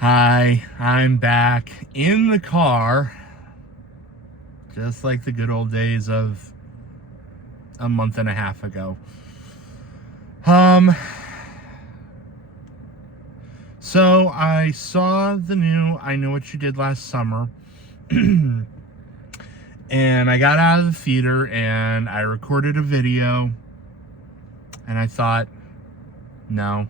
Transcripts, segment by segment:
Hi, I'm back in the car, just like the good old days of a month and a half ago. Um, so I saw the new I Know What You Did Last Summer, and I got out of the theater and I recorded a video, and I thought, no,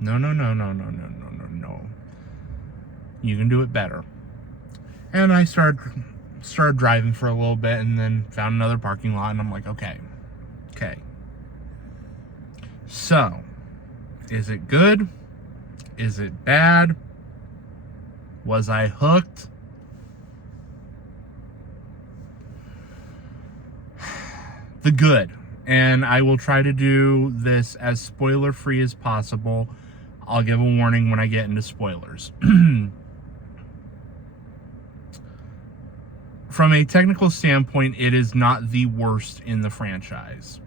no, no, no, no, no, no, no, no, no. You can do it better. And I started driving for a little bit and then found another parking lot, and I'm like, okay. So, is it good? Is it bad? Was I hooked? The good. And I will try to do this as spoiler-free as possible. I'll give a warning when I get into spoilers. From a technical standpoint, it is not the worst in the franchise.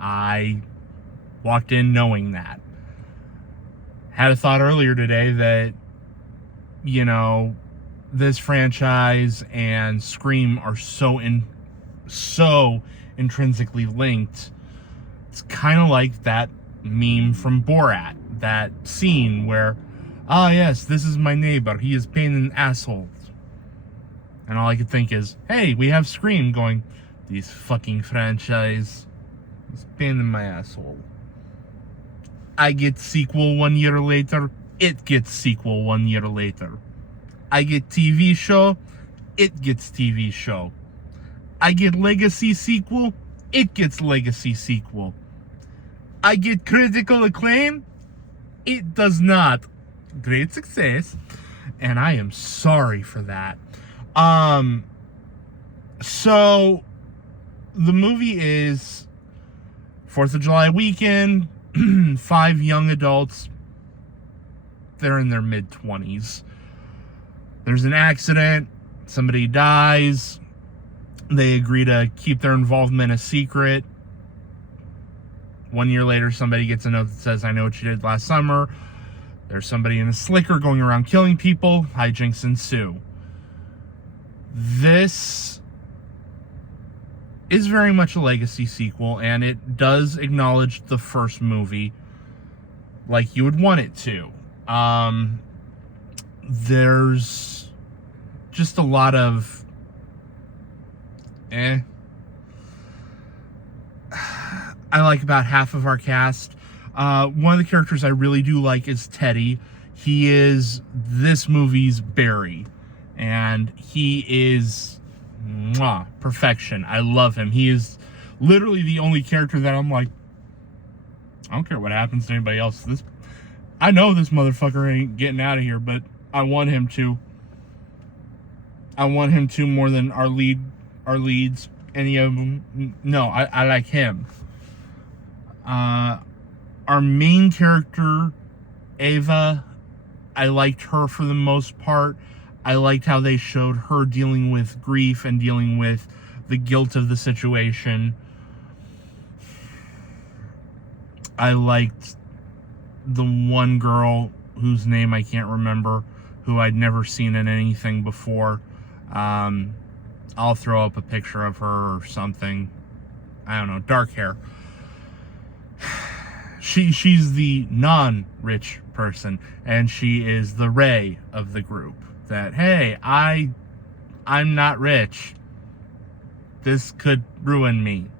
I walked in knowing that. Had a thought earlier today that, this franchise and Scream are so intrinsically linked. It's kind of like that meme from Borat, that scene where, yes, this is my neighbor, he is pain in the asshole. And all I could think is, hey, we have Scream going, these fucking franchise is pain in my asshole. I get sequel 1 year later, it gets sequel 1 year later. I get TV show, it gets TV show. I get legacy sequel, it gets legacy sequel. I get critical acclaim, it does not. Great success, and I am sorry for that. So the movie is 4th of July weekend, 5 young adults, they're in their mid-20s. There's an accident, somebody dies, they agree to keep their involvement a secret. 1 year later, somebody gets a note that says, I know what you did last summer. There's somebody in a slicker going around killing people, hijinks ensue. This is very much a legacy sequel, and it does acknowledge the first movie like you would want it to. There's just a lot of I like about half of our cast. One of the characters I really do like is Teddy. He is this movie's Barry, and he is perfection. I love him. He is literally the only character that I'm like, I don't care what happens to anybody else. I know this motherfucker ain't getting out of here, but I want him to. I want him to more than our leads, any of them. No, I like him. Our main character, Ava, I liked her for the most part. I liked how they showed her dealing with grief and dealing with the guilt of the situation. I liked the one girl whose name I can't remember, who I'd never seen in anything before. I'll throw up a picture of her or something. I don't know, dark hair. She's the non-rich person, and she is the Ray of the group. That, hey, I'm not rich. This could ruin me.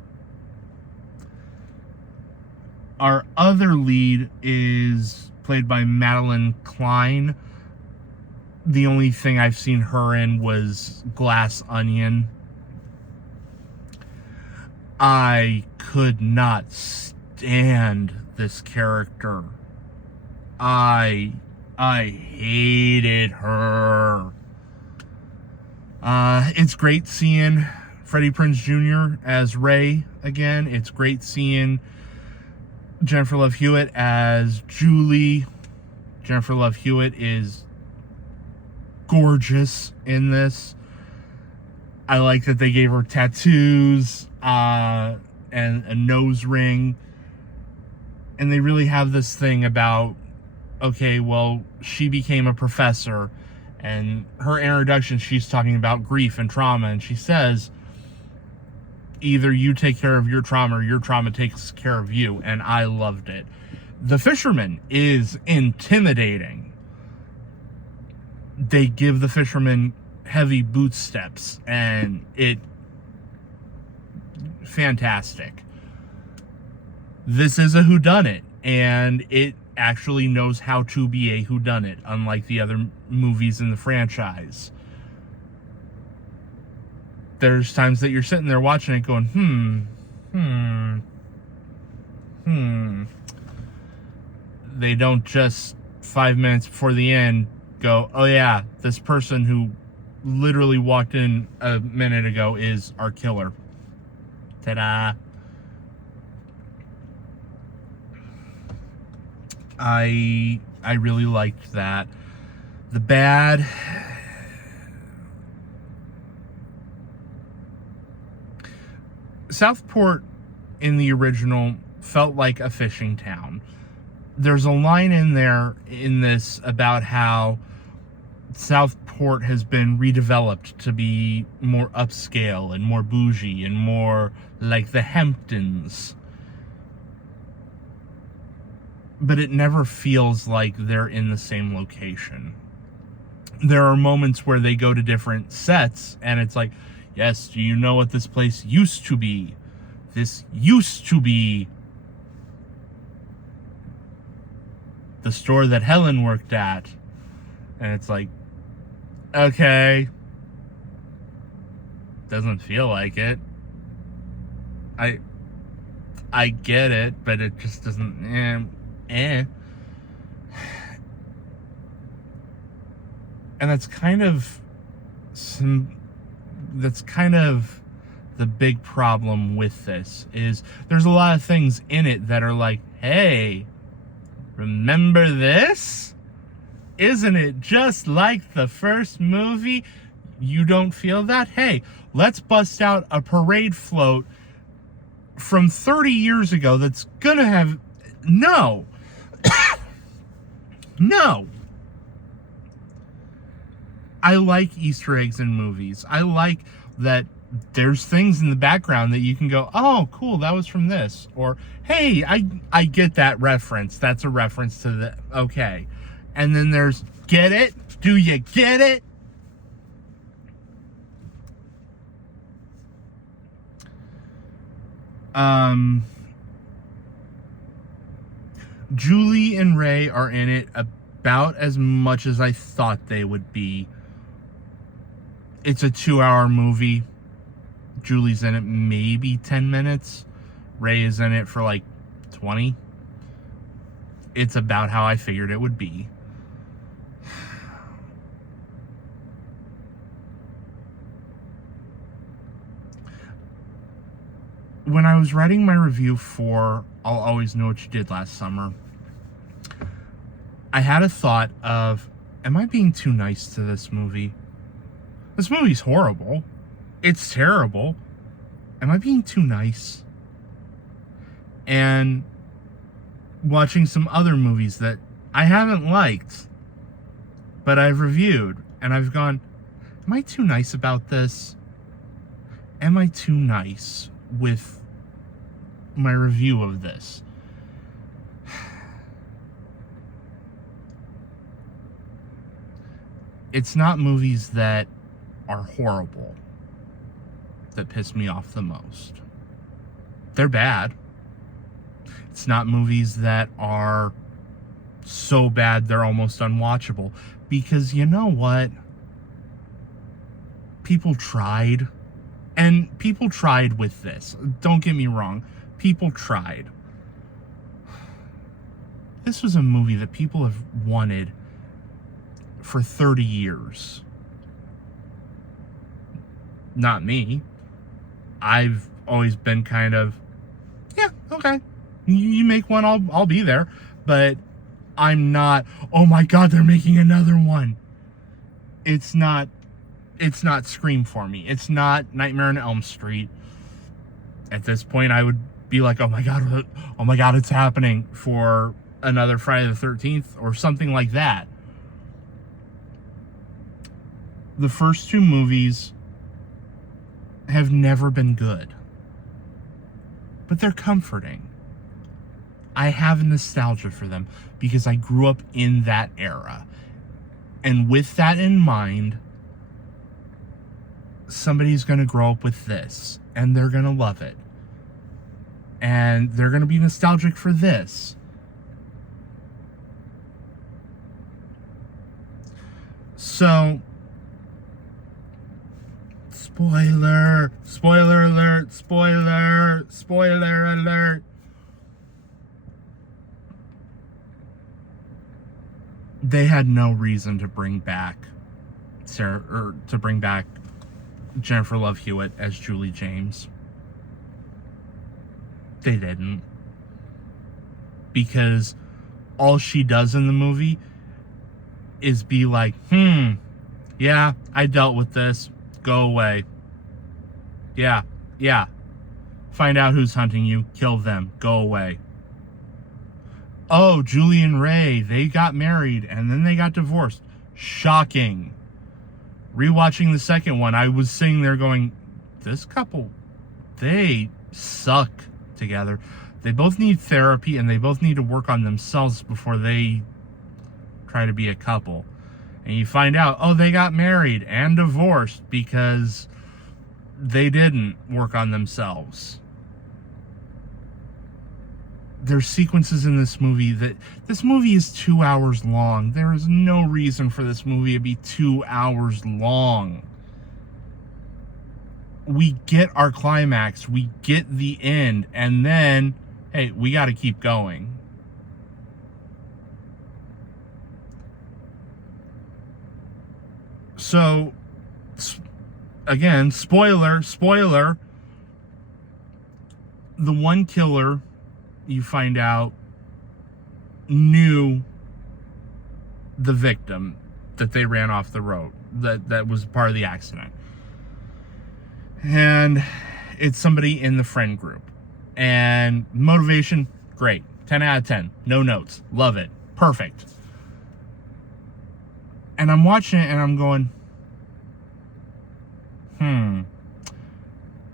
Our other lead is played by Madeline Klein. The only thing I've seen her in was Glass Onion. I could not stand this character. I hated her. It's great seeing Freddie Prinze Jr. as Ray again. It's great seeing Jennifer Love Hewitt as Julie. Jennifer Love Hewitt is gorgeous in this. I like that they gave her tattoos and a nose ring. And they really have this thing about okay, well, she became a professor, and her introduction, she's talking about grief and trauma, and she says, either you take care of your trauma or your trauma takes care of you, and I loved it. The fisherman is intimidating. They give the fisherman heavy boot steps, and fantastic. This is a whodunit, and it actually knows how to be a whodunit, unlike the other movies in the franchise. There's times that you're sitting there watching it going, They don't just 5 minutes before the end go, oh yeah, this person who literally walked in a minute ago is our killer. Ta-da. I really liked that. The bad, Southport in the original felt like a fishing town. There's a line in there in this about how Southport has been redeveloped to be more upscale and more bougie and more like the Hamptons. But it never feels like they're in the same location. There are moments where they go to different sets, and it's like, yes, do you know what this place used to be? This used to be the store that Helen worked at. And it's like, okay. Doesn't feel like it. I get it, but it just doesn't... And that's kind of the big problem with this, is there's a lot of things in it that are like, hey, remember this? Isn't it just like the first movie? You don't feel that? Hey, let's bust out a parade float from 30 years ago that's gonna have... No. No. I like Easter eggs in movies. I like that there's things in the background that you can go, oh, cool, that was from this. Or, hey, I get that reference. That's a reference to the... Okay. And then there's, get it? Do you get it? Julie and Ray are in it about as much as I thought they would be. It's a 2-hour movie. Julie's in it maybe 10 minutes. Ray is in it for like 20. It's about how I figured it would be. When I was writing my review for I'll Always Know What You Did Last Summer, I had a thought of, am I being too nice to this movie? This movie's horrible. It's terrible. Am I being too nice? And watching some other movies that I haven't liked, but I've reviewed, and I've gone, am I too nice about this? Am I too nice with my review of this? It's not movies that are horrible that piss me off the most. They're bad. It's not movies that are so bad they're almost unwatchable. Because you know what? People tried. And people tried with this. Don't get me wrong. People tried. This was a movie that people have wanted for 30 years. Not me. I've always been kind of, yeah, okay. You make one, I'll be there. But I'm not, oh my God, they're making another one. It's not Scream for me. It's not Nightmare on Elm Street. At this point, I would be like, oh my God, it's happening for another Friday the 13th or something like that. The first two movies have never been good, but they're comforting. I have nostalgia for them because I grew up in that era. And with that in mind, somebody's going to grow up with this, and they're going to love it. And they're going to be nostalgic for this. So, spoiler alert, spoiler alert. They had no reason to bring back Jennifer Love Hewitt as Julie James. They didn't. Because all she does in the movie is be like, yeah, I dealt with this. Go away. Yeah. Find out who's hunting you. Kill them. Go away. Oh, Julie and Ray, they got married and then they got divorced. Shocking. Rewatching the second one, I was sitting there going, this couple, they suck together. They both need therapy and they both need to work on themselves before they try to be a couple. And you find out, oh, they got married and divorced because they didn't work on themselves. There's sequences in this movie this movie is 2 hours long. There is no reason for this movie to be 2 hours long. We get our climax, we get the end, and then, hey, we got to keep going. So, again, spoiler, the one killer, you find out, knew the victim that they ran off the road, that was part of the accident. And it's somebody in the friend group. And motivation, great. 10 out of 10. No notes. Love it. Perfect. And I'm watching it and I'm going,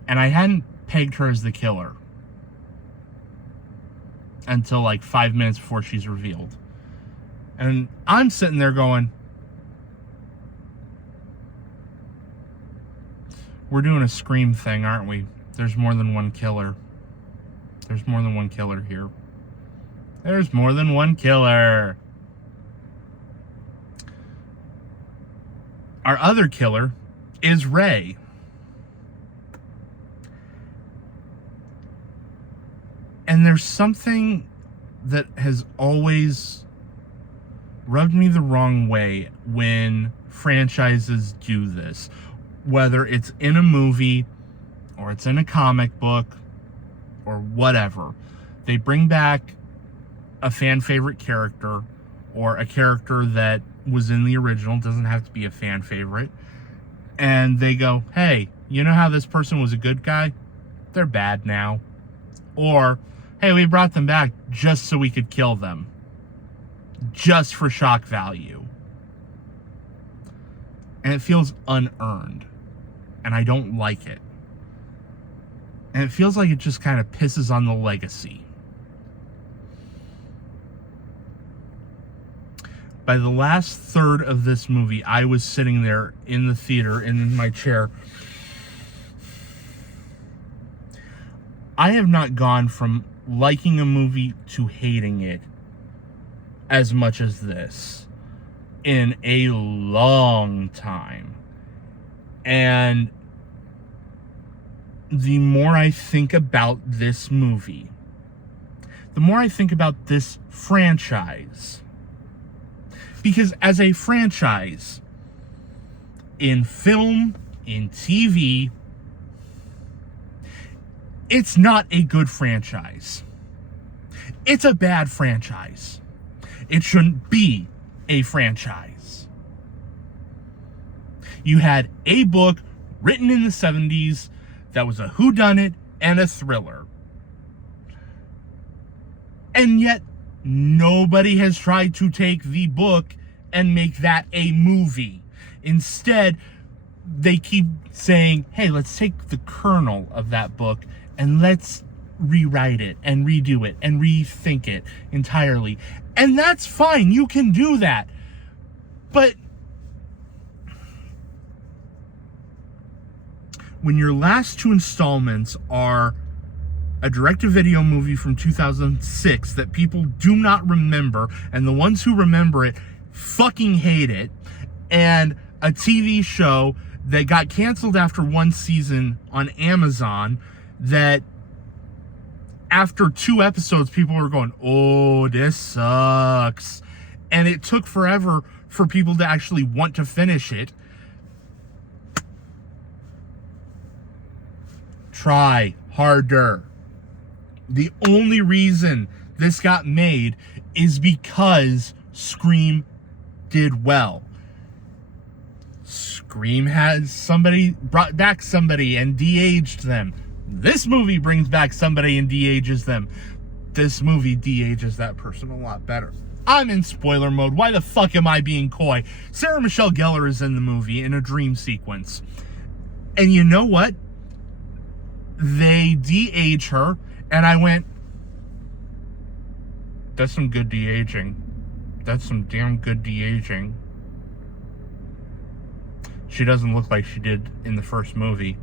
And I hadn't pegged her as the killer until like 5 minutes before she's revealed. And I'm sitting there going, we're doing a Scream thing, aren't we? There's more than one killer. There's more than one killer here. There's more than one killer. Our other killer is Ray. And there's something that has always rubbed me the wrong way when franchises do this. Whether it's in a movie, or it's in a comic book, or whatever. They bring back a fan favorite character, or a character that was in the original, doesn't have to be a fan favorite, and they go, hey, you know how this person was a good guy? They're bad now. Or, hey, we brought them back just so we could kill them. Just for shock value. And it feels unearned. And I don't like it. And it feels like it just kind of pisses on the legacy. By the last third of this movie, I was sitting there in the theater in my chair. I have not gone from liking a movie to hating it as much as this in a long time. And the more I think about this movie, the more I think about this franchise. Because as a franchise, in film, in TV, it's not a good franchise. It's a bad franchise. It shouldn't be a franchise. You had a book written in the 70s that was a whodunit and a thriller. And yet, Nobody has tried to take the book and make that a movie. Instead, they keep saying, hey, let's take the kernel of that book and let's rewrite it and redo it and rethink it entirely. And that's fine. You can do that. But when your last two installments are a direct-to-video movie from 2006 that people do not remember, and the ones who remember it fucking hate it, and a TV show that got canceled after one season on Amazon, that after 2 episodes people were going, oh, this sucks, and it took forever for people to actually want to finish it. Try harder. The only reason this got made is because Scream did well. Scream has brought back somebody and de-aged them. This movie brings back somebody and de-ages them. This movie de-ages that person a lot better. I'm in spoiler mode. Why the fuck am I being coy? Sarah Michelle Gellar is in the movie in a dream sequence. And you know what? They de-age her, and I went, that's some good de-aging. That's some damn good de-aging. She doesn't look like she did in the first movie.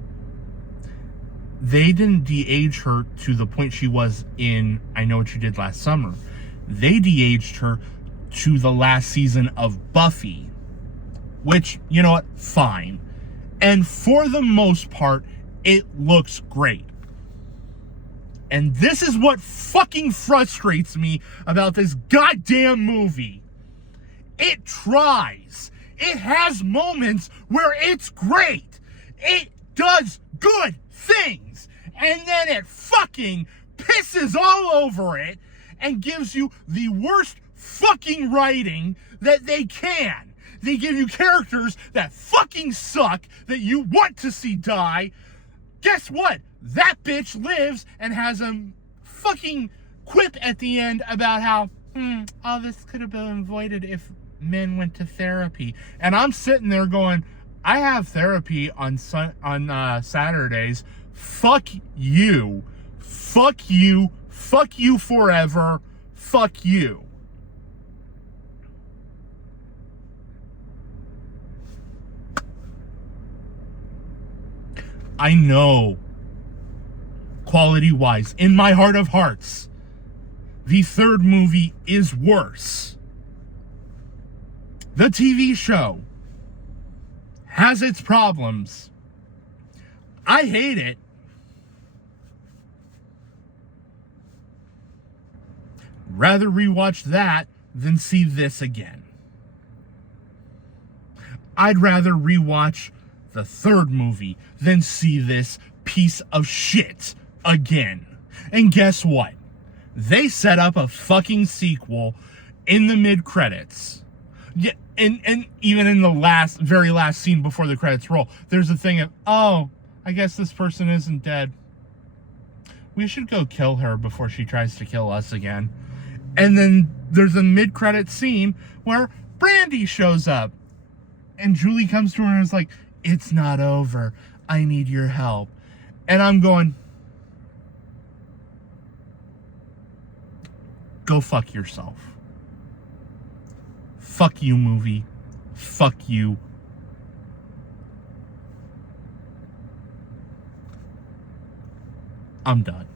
They didn't de-age her to the point she was in I Know What You Did Last Summer. They de-aged her to the last season of Buffy. Which, you know what? Fine. And for the most part, it looks great. And this is what fucking frustrates me about this goddamn movie. It tries. It has moments where it's great. It does good things. And then it fucking pisses all over it and gives you the worst fucking writing that they can. They give you characters that fucking suck, that you want to see die. Guess what? That bitch lives and has a fucking quip at the end about how, this could have been avoided if men went to therapy. And I'm sitting there going, I have therapy on Saturdays. Fuck you. Fuck you. Fuck you forever. Fuck you. I know, quality-wise, in my heart of hearts, the third movie is worse. The TV show has its problems. I hate it. Rather rewatch that than see this again. I'd rather rewatch the third movie than see this piece of shit again. And guess what? They set up a fucking sequel in the mid-credits. Yeah, and even in the very last scene before the credits roll, there's a thing of, oh, I guess this person isn't dead. We should go kill her before she tries to kill us again. And then there's a mid-credit scene where Brandy shows up. And Julie comes to her and is like, it's not over. I need your help. And I'm going, go fuck yourself. Fuck you, movie. Fuck you. I'm done.